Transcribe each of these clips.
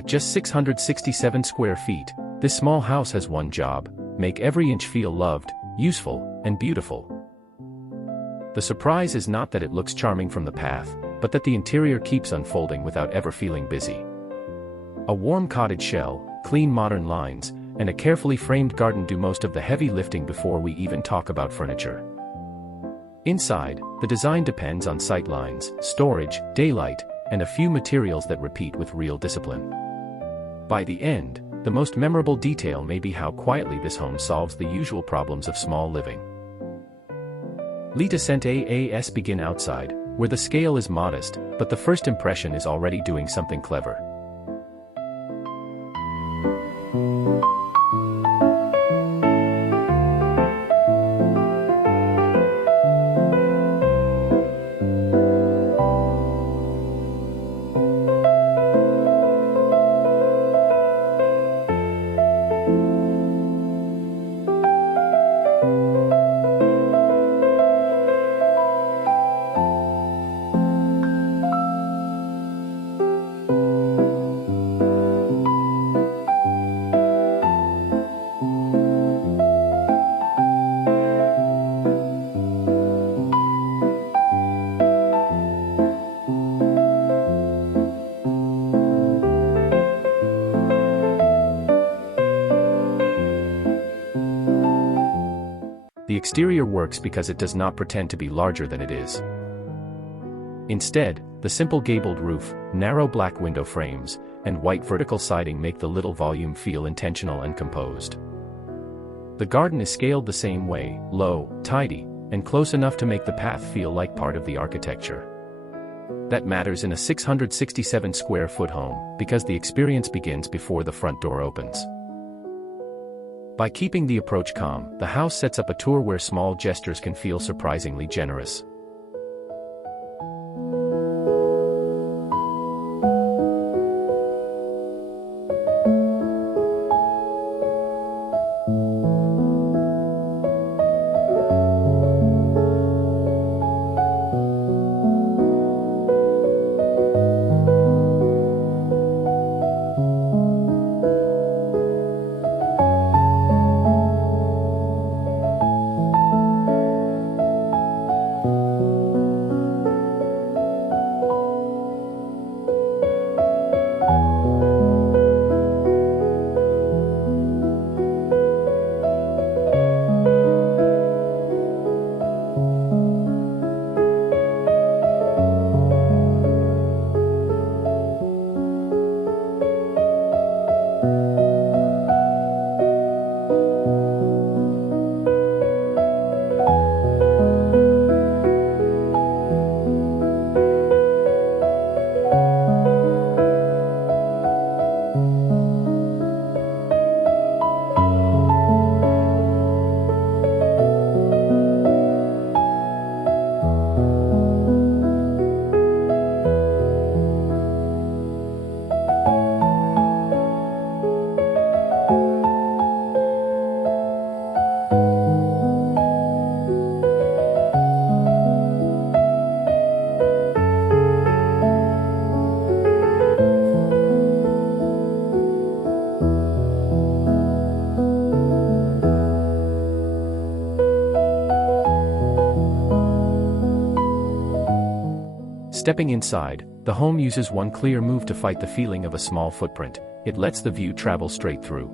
At just 667 square feet, this small house has one job: make every inch feel loved, useful, and beautiful. The surprise is not that it looks charming from the path, but that the interior keeps unfolding without ever feeling busy. A warm cottage shell, clean modern lines, and a carefully framed garden do most of the heavy lifting before we even talk about furniture. Inside, the design depends on sight lines, storage, daylight, and a few materials that repeat with real discipline. By the end, the most memorable detail may be how quietly this home solves the usual problems of small living. Let us begin outside, where the scale is modest, but the first impression is already doing something clever. The exterior works because it does not pretend to be larger than it is. Instead, the simple gabled roof, narrow black window frames, and white vertical siding make the little volume feel intentional and composed. The garden is scaled the same way, low, tidy, and close enough to make the path feel like part of the architecture. That matters in a 667 square foot home, because the experience begins before the front door opens. By keeping the approach calm, the house sets up a tour where small gestures can feel surprisingly generous. Stepping inside, the home uses one clear move to fight the feeling of a small footprint. It lets the view travel straight through.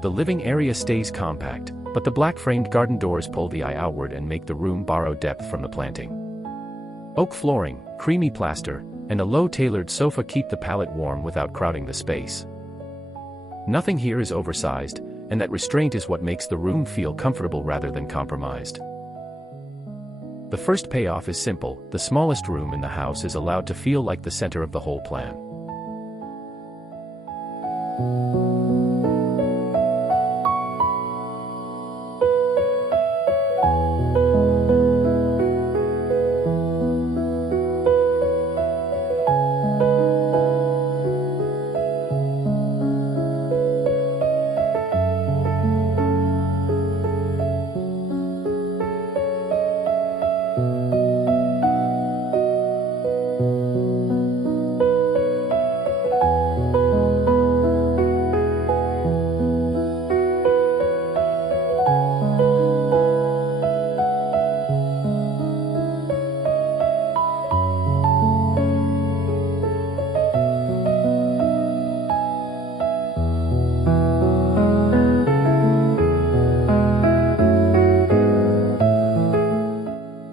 The living area stays compact, but the black-framed garden doors pull the eye outward and make the room borrow depth from the planting. Oak flooring, creamy plaster, and a low-tailored sofa keep the palate warm without crowding the space. Nothing here is oversized, and that restraint is what makes the room feel comfortable rather than compromised. The first payoff is simple: the smallest room in the house is allowed to feel like the center of the whole plan.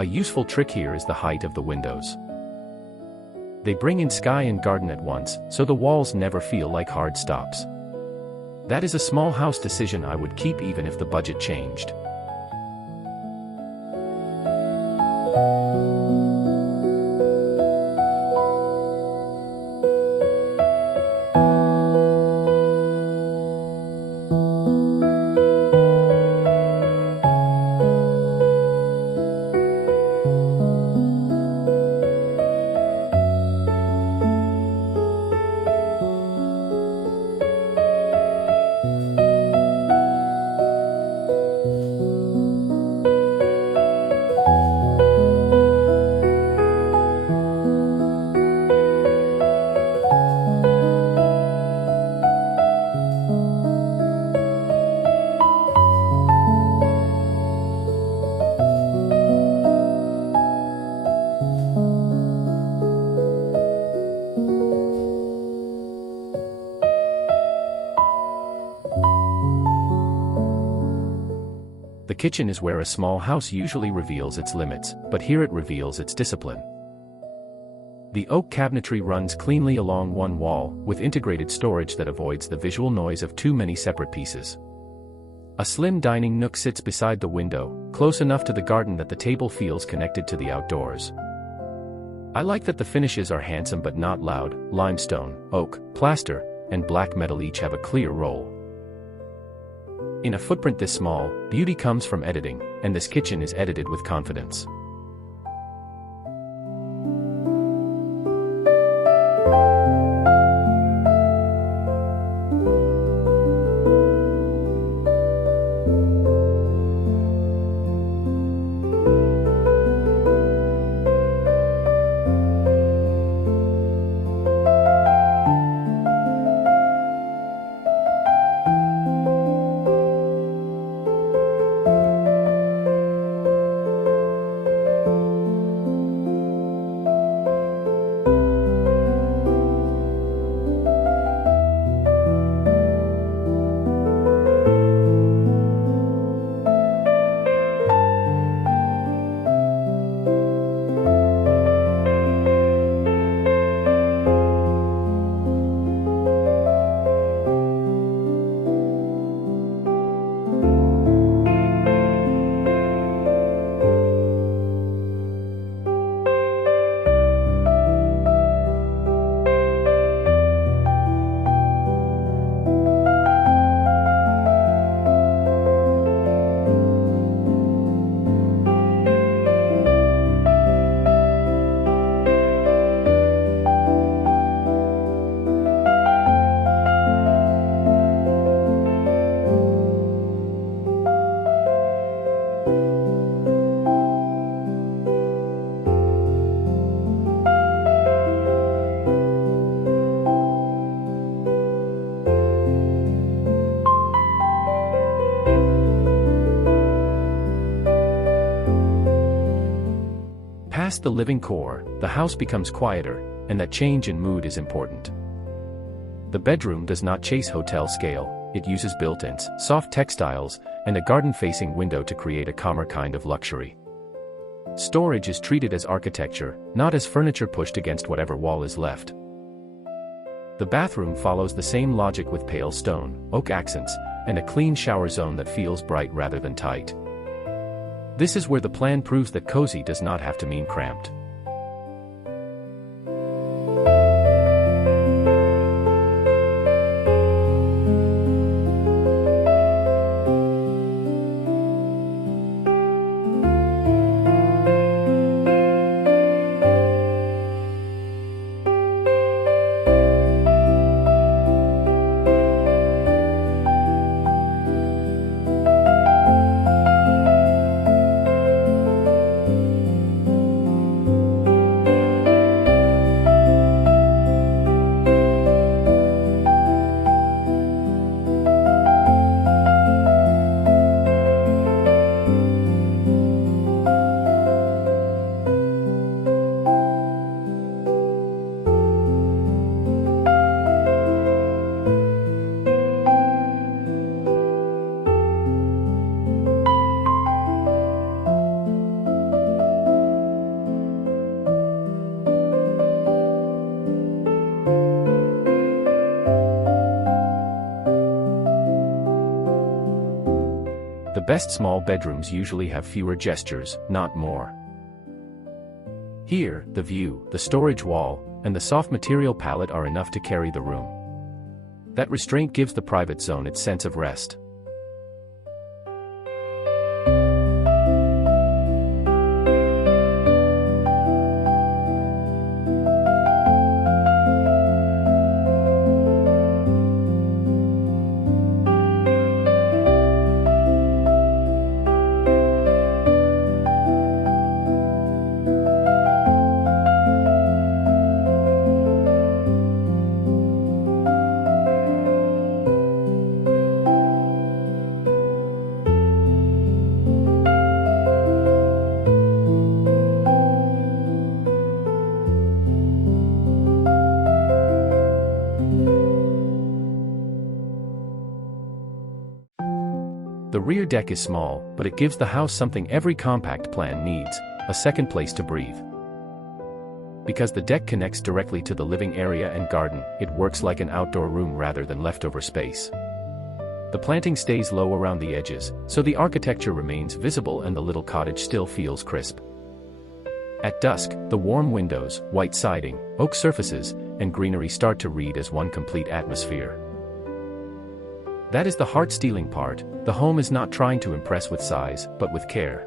A useful trick here is the height of the windows. They bring in sky and garden at once, so the walls never feel like hard stops. That is a small house decision I would keep even if the budget changed. The kitchen is where a small house usually reveals its limits, but here it reveals its discipline. The oak cabinetry runs cleanly along one wall, with integrated storage that avoids the visual noise of too many separate pieces. A slim dining nook sits beside the window, close enough to the garden that the table feels connected to the outdoors. I like that the finishes are handsome but not loud. Limestone, oak, plaster, and black metal each have a clear role. In a footprint this small, beauty comes from editing, and this kitchen is edited with confidence. Past the living core, the house becomes quieter, and that change in mood is important. The bedroom does not chase hotel scale, it uses built-ins, soft textiles, and a garden-facing window to create a calmer kind of luxury. Storage is treated as architecture, not as furniture pushed against whatever wall is left. The bathroom follows the same logic with pale stone, oak accents, and a clean shower zone that feels bright rather than tight. This is where the plan proves that cozy does not have to mean cramped. best small bedrooms usually have fewer gestures, not more. Here, the view, the storage wall, and the soft material palette are enough to carry the room. That restraint gives the private zone its sense of rest. The rear deck is small, but it gives the house something every compact plan needs: a second place to breathe. Because the deck connects directly to the living area and garden, it works like an outdoor room rather than leftover space. The planting stays low around the edges, so the architecture remains visible and the little cottage still feels crisp. At dusk, the warm windows, white siding, oak surfaces, and greenery start to read as one complete atmosphere. That is the heart-stealing part. The home is not trying to impress with size, but with care.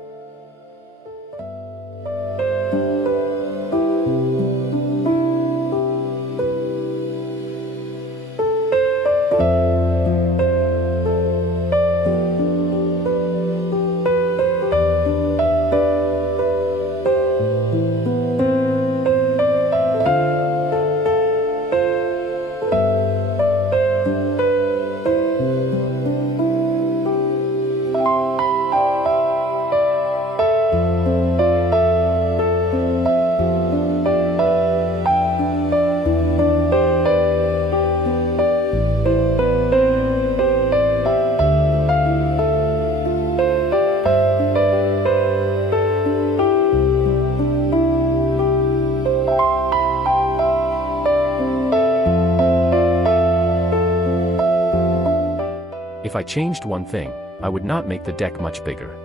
If I changed one thing, I would not make the deck much bigger.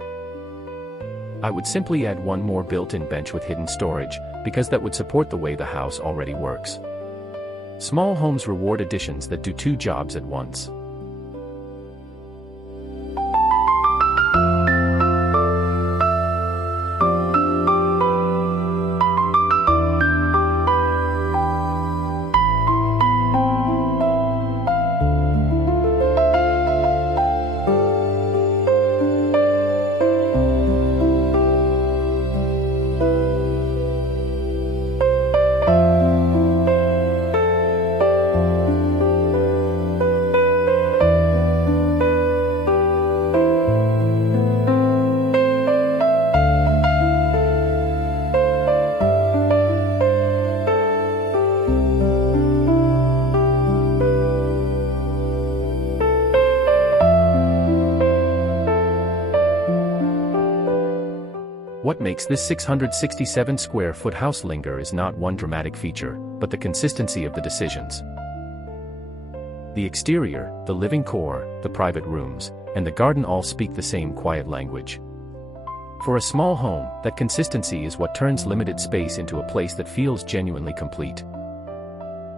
I would simply add one more built-in bench with hidden storage, because that would support the way the house already works. Small homes reward additions that do two jobs at once. What makes this 667 square foot house linger is not one dramatic feature, but the consistency of the decisions. The exterior, the living core, the private rooms, and the garden all speak the same quiet language. For a small home, that consistency is what turns limited space into a place that feels genuinely complete.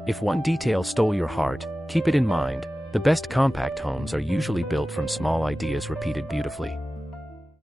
If one detail stole your heart, keep it in mind: the best compact homes are usually built from small ideas repeated beautifully.